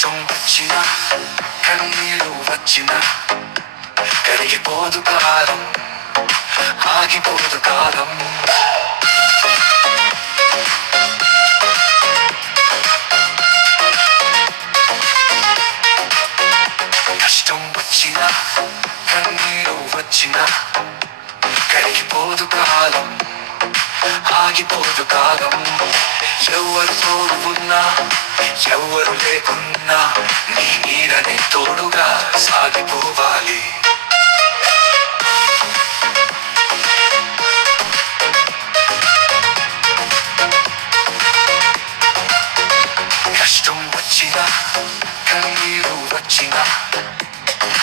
వచ్చిన కన్నీళ్ళు వచ్చిన కరిగిపోదు కాలం ఆగిపోదు కాలం కష్టం వచ్చిన కన్నీరు వచ్చిన కరిగిపోదు కాలం ఆగిపోదు కాలం ఎవరు తోడు ఉన్నా ఎవరు లేకున్నా నీ నీడని తోడుగా సాగిపోవాలి. కష్టం వచ్చినా కన్నీరు వచ్చినా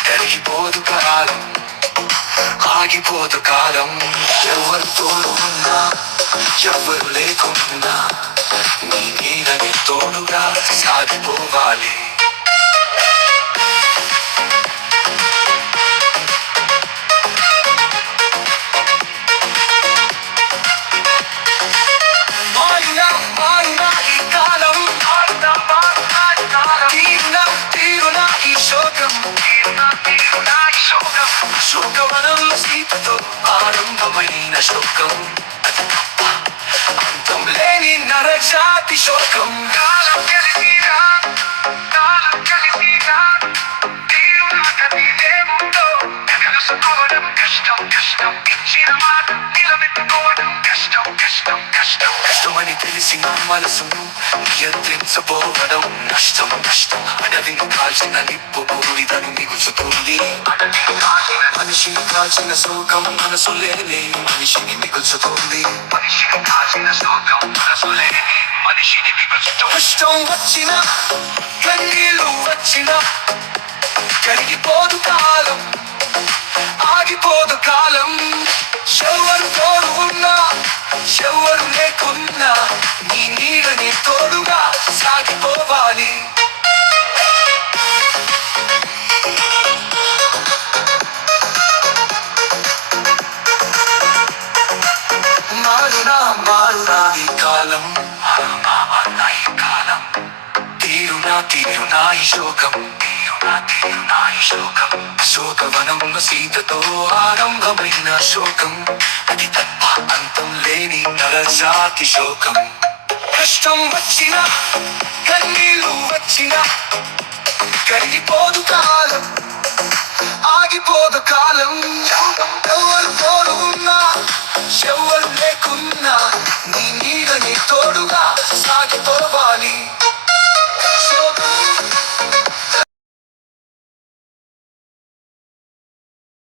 కరిగిపోదు కాలం ఆగిపోదు కాలం ఎవరు ఎవరు లేకుండా నీ నీడని తోడుగా సాగిపోవాలి. శోకవనంలో సీతతో ఆరంభమైన శోకం. అంతం లేని నరజాతి శోకం. కాలం కలిసిరా కాలం కలిసిరా తీరునా కదిలేముందో కలుసుకోవడం కష్టం కష్టం. ఇచ్చిన మాట నిలబెట్టుకోవడం కష్టం కష్టం కష్టం. కష్టమని తెలిసిన మనసును నియంత్రించబోవడం నష్టం నష్టం. అడవిని కాల్చిన నిప్పు బూడిదను మిగులుతుంది మనిషిని కాల్చిన శోకం మనసు లేని మనిషిని మిగుల్చుతుంది. మనిషిని కాల్చిన శోకం మనసు లేని మనిషిని మిగుల్చుతుంది. కష్టం వచ్చిన కన్నీళ్ళు వచ్చిన కరిగిపోదు కాలం ఆగిపోదు కాలం. ఎవరు తోడు ఉన్నా ఎవరు లేకున్నా నీ నీడని తోడుగా సాగిపోవాలి. తీరునా తీరునా ఈ శోకం తీరునా తీరునా ఈ శోకం శోకవనం సీతతో ఆరంభమైన శోకం. అది తప్ప అంతం లేని నరజాతి శోకం. కష్టం వచ్చిన కన్నీళ్ళు వచ్చిన కరిగిపోదు కాలం ఆగిపోదు కాలం. ఎవరు తోడు ఉన్నా ఎవరు లేకున్నా నీ నీడని తోడుగా సాగిపోవాలి